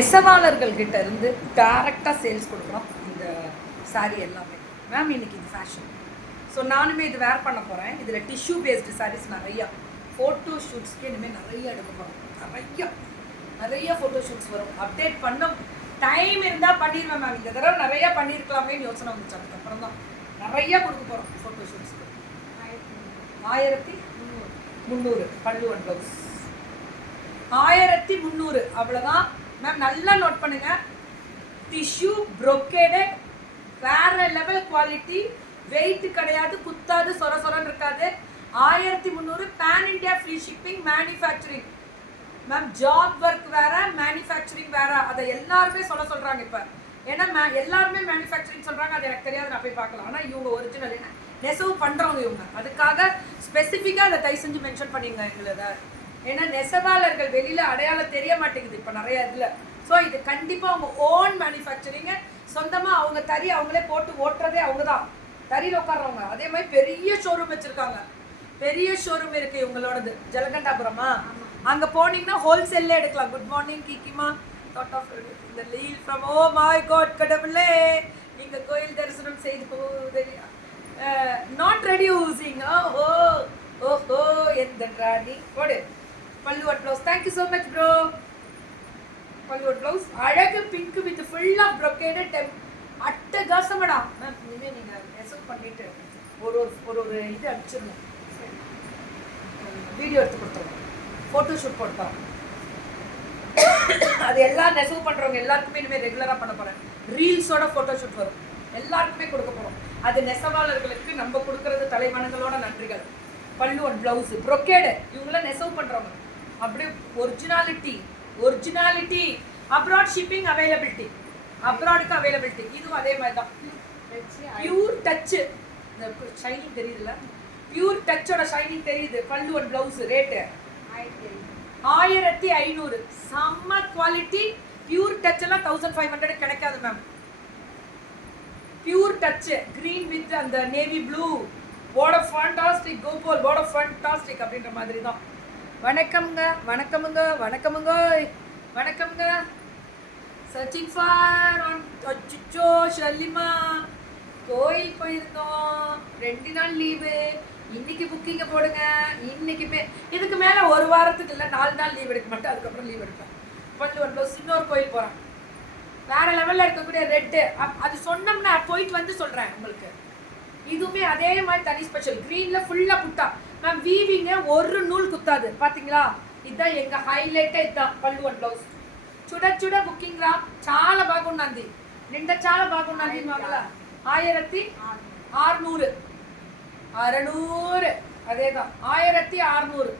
நெசவாளர்கள் கிட்ட இருந்து டைரெக்டாக சேல்ஸ் கொடுக்குறோம் இந்த சாரீ எல்லாமே. மேம் இன்னைக்கு இது ஃபேஷன், ஸோ நானுமே இது வேர் பண்ண போகிறேன். இதில் டிஷ்யூ பேஸ்டு சாரீஸ் நிறையா, ஃபோட்டோ ஷூட்ஸ்க்கு இனிமேல் நிறைய எடுக்க போகிறோம். நிறைய ஃபோட்டோ ஷூட்ஸ் வரும். அப்டேட் பண்ண டைம் இருந்தால் பண்ணிடுவேன் மேம். இந்த தடவை நிறையா பண்ணியிருக்கலாமேன்னு யோசனை வந்துச்சு. அதுக்கப்புறம் தான் நிறையா கொடுக்க போகிறோம் ஃபோட்டோ ஷூட்ஸ்க்கு. 1300 பல்லு ஒன் ப்ளவுஸ் 1300 அவ்வளோதான் மேம். நல்லா நோட் பண்ணுங்க. டிஷ்யூ ப்ரொக்கேடு வேற லெவல் குவாலிட்டி, வெயிட் கிடையாது, குத்தாது, சொர சொரன்னு இருக்காது. 1300 pan India free shipping, manufacturing ma'am. Job work வேற, மேனுஃபேக்சரிங் வேற. அதை எல்லாருமே சொல்றாங்க இப்போ. ஏன்னா எல்லாருமே மேனுஃபேக்சரிங் சொல்றாங்க. அது எனக்கு தெரியாது, நான் போய் பார்க்கலாம். ஆனால் இவங்க ஒரிஜினல் என்ன நெசவு பண்ணுறவங்க இவங்க. அதுக்காக ஸ்பெசிஃபிக்காக அதை தயவு செஞ்சு மென்ஷன் பண்ணிங்க எங்களை. ஏன்னா நெசவாளர்கள் வெளியில் அடையாளம் தெரிய மாட்டேங்குது இப்போ நிறைய இதில். ஸோ இது கண்டிப்பாக அவங்க ஓன் மேனுஃபேக்சரிங்கு, சொந்தமாக அவங்க தறி அவங்களே போட்டு ஓட்டுறதே அவங்க தான், தறியில் உட்காடுறவங்க. அதே மாதிரி பெரிய ஷோரூம் வச்சுருக்காங்க. பெரிய ஷோரூம் இருக்குது இவங்களோடது, ஜலகண்டாபுரமா. அங்கே போனீங்கன்னா ஹோல்சேல்லே எடுக்கலாம். குட் மார்னிங் கிக்கிமா, தாட் ஆஃப் இந்த leave from oh my God கடவுளே. நீங்கள் கோயில் தரிசனம் செய்து போகுது நாட் ரெடியூசிங். ஓஹோ எந்த ராணி போடு. பல்லுவட் blouse, thank you so much bro. பல்லுவட் ப்ளவுஸ் அழகு pink with full of brocaded அட்டகாசமடா மேம். இனிமேல் நீங்கள் நெசவு பண்ணிட்டு ஒரு இது அடிச்சிடணும், வீடியோ எடுத்து கொடுத்துருவோம், ஃபோட்டோ ஷூட் போட்டோம். அது எல்லாம் நெசவு பண்ணுறவங்க எல்லாருக்குமே இனிமேல் ரெகுலராக பண்ண போகிறேன். ரீல்ஸோட ஃபோட்டோ ஷூட் வரும், எல்லாருக்குமே கொடுக்க போகிறோம். அது நெசவாளர்களுக்கு நம்ம கொடுக்கறது தலைவணங்களோட நன்றிகள். பல்லு ஒன் ப்ளவுஸு ப்ரொக்கேடு, இவங்களாம் நெசவு பண்ணுறவங்க. அப்படியே ஒரிஜினாலிட்டி. அப்ராட் ஷிப்பிங் அவைலபிலிட்டி, அப்ராடுக்கு அவைலபிலிட்டி. இதுவும் அதே மாதிரி தான். பியூர் டச்சு, இந்த ஷைனிங் தெரியுதுல்ல, பியூர் டச்சோட ஷைனிங் தெரியுது. Pallu one blouse rate 1500. செம்ம குவாலிட்டி. பியூர் டச் எல்லாம் 1500 கிடைக்காது ma'am. Pure touch green with அந்த navy blue, what of fantastic, Gopal what of fantastic அப்படின்ற மாதிரி தான். வணக்கம்ங்க. சர்ச்சிங் ஃபார் அச்சோ ஷல்லிமா. கோயில் போயிருந்தோம், 2 நாள் லீவு. இன்னைக்கு புக்கிங்க போடுங்க. இன்னைக்குமே இதுக்கு மேலே ஒரு வாரத்துக்கு இல்லை, 4 நாள் லீவ் எடுக்க மாட்டேன். அதுக்கப்புறம் லீவ் எடுப்பேன். பல்லு ஒன் ப்ளவுஸ் இன்னொரு கோயில் போகிறேன். வேற லெவலில் இருக்கக்கூடிய ரெட்டு, அது சொன்னோம்னா போயிட்டு வந்து சொல்கிறேன் உங்களுக்கு. இதுவுமே அதே மாதிரி தனி ஸ்பெஷல். க்ரீனில் ஃபுல்லாக புட்டா மேம். வீவிங்க ஒரு நூல் குத்தாது, பார்த்தீங்களா? இதுதான் எங்கள் ஹைலைட்டே. இதுதான் பல்லு ஒன் ப்ளவுஸ். சுட புக்கிங் ரா. చాలా బాగున్నది, నిండా చాలా బాగున్నది మగల. 1600 அதேதான் 1600.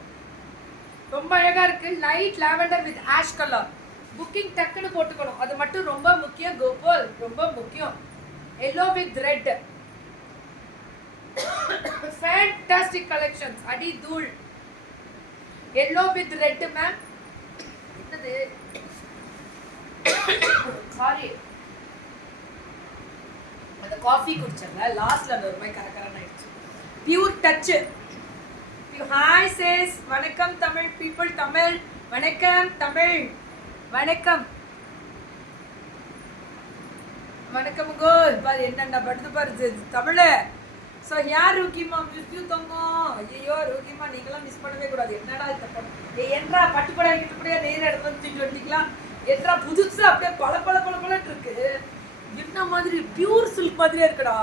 ரொம்ப அழகா இருக்கு. Light lavender with ash colour. Booking டக்குன்னு போட்டுக்கணும், அது மட்டும் ரொம்ப முக்கியம். கோபால் ரொம்ப முக்கியம். Yellow with red, fantastic collections. அடி தூள். Yellow with red ma'am. என்னது சாரி, அந்த காஃபி குடிச்சல லாஸ்ட்ல அந்த ஒரு மாதிரி கரகரன்னு ஆயிடுச்சு. Pure touch. ஹாய் சேஸ். வணக்கம் தமிழ் பீப்புள். தமிழ் வணக்கம். தமிழ் வணக்கம். வணக்கமுங்கோ. பாரு என்னென்ன படுத்து பாரு தமிழ். ஸோ யார் ரோகிமா மிஸ் யூ தங்கோ. ஐயோ ரோகிமா, நீங்களாம் மிஸ் பண்ணவே கூடாது. என்னடா இந்த என்றா பட்டுப்படையா கிட்டப்படியா நேர இடத்துல தூக்கிட்டு வந்துக்கலாம். என்றா புதுசு அப்படியே பல இருக்கு. என்ன மாதிரி பியூர் சில்க் மாதிரியே இருக்குடா.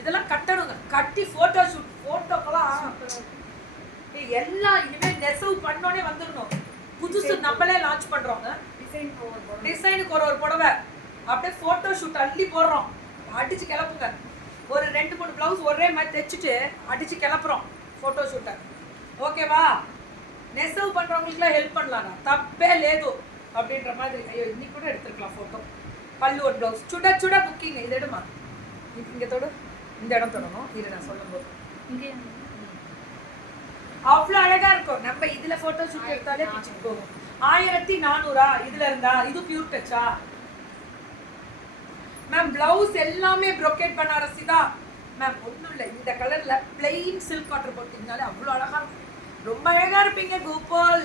இதெல்லாம் கட்டணுங்க. கட்டி ஃபோட்டோ ஷூட், ஃபோட்டோக்கெல்லாம் எல்லாம் இனிமேல் நெசவு பண்ணோடனே வந்துடணும். புதுசு நம்மளே லான்ச் பண்ணுறோங்க. டிசைனுக்கு ஒரு புடவை அப்படியே ஃபோட்டோ ஷூட் அள்ளி போடுறோம். அடித்து கிளப்புங்க. ஒரு 2-3 ப்ளவுஸ் ஒரே மாதிரி தைச்சிட்டு அடித்து கிளப்புறோம் ஃபோட்டோ ஷூட்டை. ஓகேவா? நெசவு பண்ணுறவங்களுக்குலாம் ஹெல்ப் பண்ணலாம்ண்ணா, தப்பே லேது அப்படின்ற மாதிரி. ஐயோ இன்னைக்கு கூட எடுத்துருக்கலாம் ஃபோட்டோ. பல்லு ஒரு ப்ளவுஸ் சுட புக்கிங். இது எடுமா, இங்கே தொடு, இந்த இடம் தொடணும். இது நான் சொல்லும்போது இங்கே அவ்வளோ அழகாக இருக்கும். நம்ம இதில் ஃபோட்டோ ஷூட் எடுத்தாலே பிடிச்சிட்டு போகும். 1400 இதில் இருந்தா. இது பியூர் டச்சா மேம். பிளவுஸ் எல்லாமே ப்ரொக்கேட் பனாரசி தான் மேம். ஒன்றும் இல்லை, இந்த கலரில் பிளெயின் சில்க் காட்டர் போட்டிங்கனாலே அவ்வளோ அழகாக இருக்கும். ரொம்ப அழகாக இருப்பீங்க Gopal.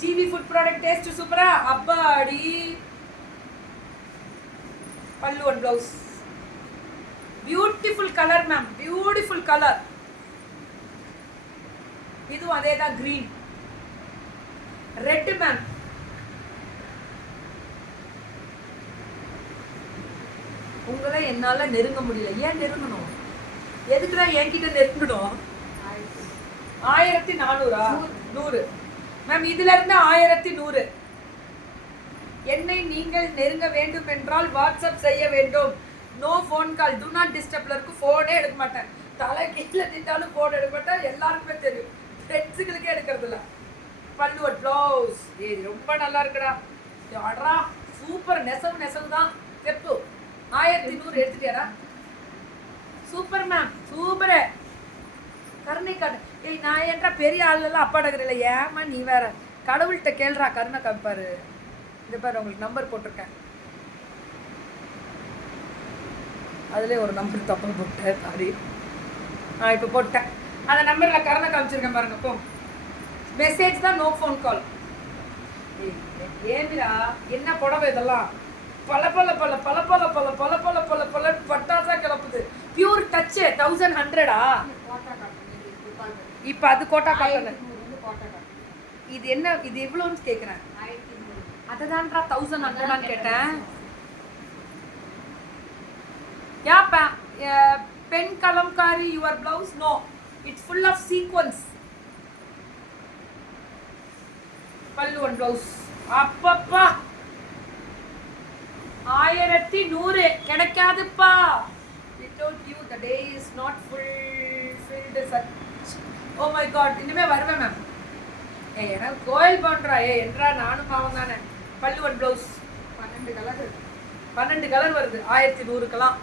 GV food product taste சூப்பரா அப்பாடி. பல்லு and blouse beautiful colour ma'am, beautiful colour. இதுவும் அதே தான் கிரீன் ரெட் மேம். உங்களை என்னால நெருங்க முடியல. ஏன் நெருங்கணும்? எதுக்குடா என்கிட்ட நெருங்கணும்? 1400 100 மேம். இதுல இருந்து 1100. என்னை நீங்கள் நெருங்க வேண்டும் என்றால் வாட்ஸ்அப் செய்ய வேண்டும். No phone call, do not டிஸ்டர்ப்ல இருக்கு. ஃபோனே எடுக்க மாட்டேன். தலை கீழே நின்றாலும் ஃபோன் எடுக்க மாட்டேன். எல்லாருக்குமே தெரியும், ஃப்ரெண்ட்ஸுகளுக்கே எடுக்கிறது இல்லை. பல்லு ப்ளவுஸ் ரொம்ப நல்லா இருக்குடா. அடரா சூப்பர். நெசவு தான். தெப்பு 1100 எடுத்துட்டியாடா? Super ma'am, super. கருணை காட்டு. ஏய் நான் ஏன்றா பெரிய ஆளுலாம் அப்பாடகிற ஏமா நீ வேற. கடவுள்கிட்ட கேள்றா கருணை காப்பாரு. இந்த பாரு உங்களுக்கு நம்பர் போட்டிருக்கேன். அதுலேயே ஒரு நம்பர் தப்பாக போட்டேன், சாரி. இப்போ போட்டேன். அந்த நம்பரில் கருணை காமிச்சிருக்கேன் பாருங்க. போ மெசேஜ் தான், நோ ஃபோன் கால். ஏமிரா என்ன புடவை இதெல்லாம்? பல பல பல பல பல பல பல பல பல பல பட்டாசா கிளப்புது. Pure touch 1100. இப்போ அது கோட்டா காட்டன். இது என்ன, இது எவ்வளோன்னு கேட்குறேன். அதுதான்டா 1100 கேட்டேன். Yeah ben kalamkari your blouse? No, it's full of sequence. Pallu one blouse. அப்பப்பா 1100 கிடைக்காதுப்பா. Without you the day is not fulfilled such. Oh my god, இனிமே வருவேன் மேம். எனக்கு கோயில் பண்றா. என்றா நானும் பாவம் தானே. பல்லு ஒன் பிளவுஸ் 12 கலர் வருது 1100க்கெல்லாம்.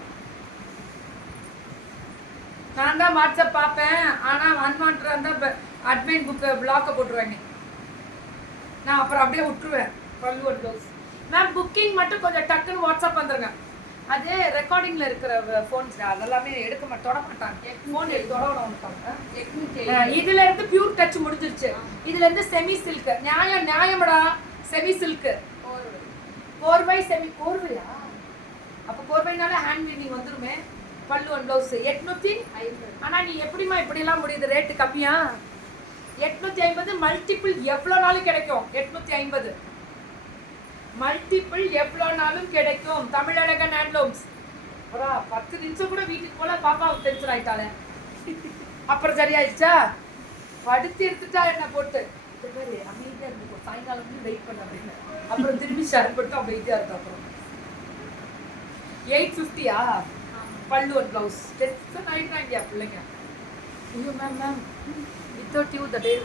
நான் தான் வாட்ஸ்அப் பார்ப்பேன். ஆனால் அன்வான்டா இருந்தால் அட்மின் புக்கு பிளாக்கை போட்டுருவாங்க. நான் அப்புறம் அப்படியே விட்டுருவேன். பல்லு ஒன் பிளவுஸ் மேம். புக்கிங் மட்டும் கொஞ்சம் டக்குன்னு வாட்ஸ்அப் வந்துருங்க. அது ரெக்கார்டிங்கில் இருக்கிற ஃபோன்ஸ் அதெல்லாமே எடுக்க தொட மாட்டாங்க. ஃபோன் எடுத்து தொட மாட்டாங்க. இதுல இருந்து பியூர் டச் முடிஞ்சிருச்சு. இதுல இருந்து செமி சில்க். நியாயமடா. செமி சில்க் கோர்வை. செமி கோர்வையா? அப்போ கோர்வைனால ஹேண்ட் வீவிங் வந்துருமே. பல்லு ஒன் பிளவுஸ் 850. ஆனால் நீ எப்படிமா இப்படிலாம் முடியுது? ரேட்டு கம்மியா? 850 மல்டிபிள் எவ்வளோ நாளும் கிடைக்கும். 850 மல்டிபிள் எவ்வளோ நாளும் கிடைக்கும். தமிழழகன் ஹேண்ட்லூம்ஸ். அப்புறம் 10 நிமிஷம் கூட வீட்டுக்கு போல பாப்பா டென்ஷன் ஆயிட்டாளே. அப்புறம் சரியாயிடுச்சா? படுத்து எடுத்துட்டா என்ன போட்டு. இந்த மாதிரி அமைதியாக இருந்து சாயங்காலம் வெயிட் பண்ண அப்படின்னு. அப்புறம் திரும்பி ஷேர் பண்ணிட்டு அமைதியாக இருக்கும். அப்புறம் 850யா? பல்லு ஒரு ப்ளவுஸ். டென்ஷன் ஆகிட்டாங்க பிள்ளைங்க. ஐயோ மேம் வித்தவுட் யூ த டே.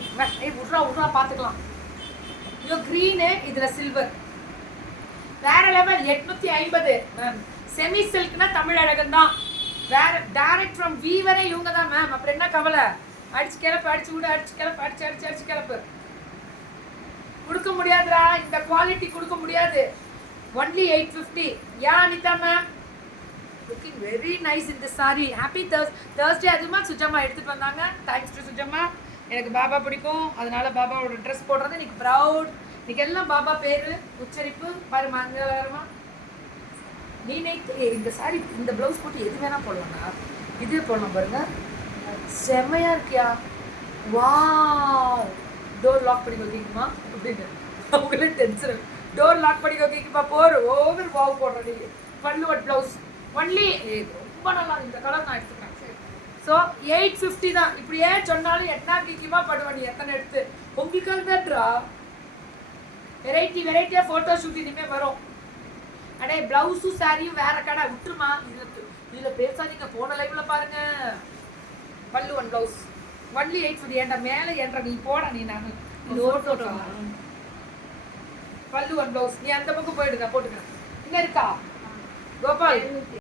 விட்றா பார்த்துக்கலாம். ஐயோ க்ரீனு, இதில் சில்வர். வேற லெவல். 850 மேம். செமி சில்க்னா தமிழழகன் தான். வேற டைரக்ட் ஃப்ரம் வீவரே இவங்க தான் மேம். அப்புறம் என்ன கவலை? அடிச்சு கிளப்பு, அடிச்சு விடு, அடிச்சு கிளப்பு, அடிச்சு கிளப்பு. கொடுக்க முடியாதுடா, இந்த குவாலிட்டி கொடுக்க முடியாது. Only 850. Yeah Anitha ma'am, looking very nice இந்த சாரி. Happy Thursday. அதுமா சுஜம்மா எடுத்துட்டு வந்தாங்க. Thanks to Sujamma. எனக்கு பாபா பிடிக்கும், அதனால பாபாவோட ட்ரெஸ் போடுறது இன்னைக்கு ப்ரௌட். இன்னைக்கு எல்லாம் பாபா பேரு உச்சரிப்பு பாரு. மங்களகரமா நீ இந்த சாரி இந்த ப்ளவுஸ் போட்டு எது வேணா போடலாம்டா. இதே போடலாம் பாருங்க. செம்மையா இருக்கியா? வா. டோர் லாக் பண்ணி வைக்கணுமா அப்படின்னு அவங்களே டென்ஷன். டோர் லாக் பண்ணி வைக்கணுமா? ஓவர் வாவ் போடுற நீ. பல்லு ஒன் ப்ளவுஸ் ஒன்லி. ரொம்ப நல்லா இந்த கலர் நான் எடுத்துக்கிறேன். ஸோ 850 தான். இப்படி ஏன் சொன்னாலும் எட்டா கிக்கிமா படுவா. நீ எத்தனை எடுத்து உங்களுக்கு தான்ட்ரா. வெரைட்டியாக ஃபோட்டோ ஷூட் இனிமேல் வரும். அடே ப்ளவுஸும் சாரியும் வேற கடை விட்டுருமா. இதில் பேசாதீங்க. போன லைவ்ல பாருங்க. பல்லு ஒன் ப்ளவுஸ் ஒன்லி 850. ஏன்டா மேலே ஏன்டா நீ போட. நீ நான் பல்லு ஒன் ப்ளவுஸ். நீ அந்த பக்கம் போயிடுங்க, போட்டுக்க. இன்னும் இருக்கா கோபால்?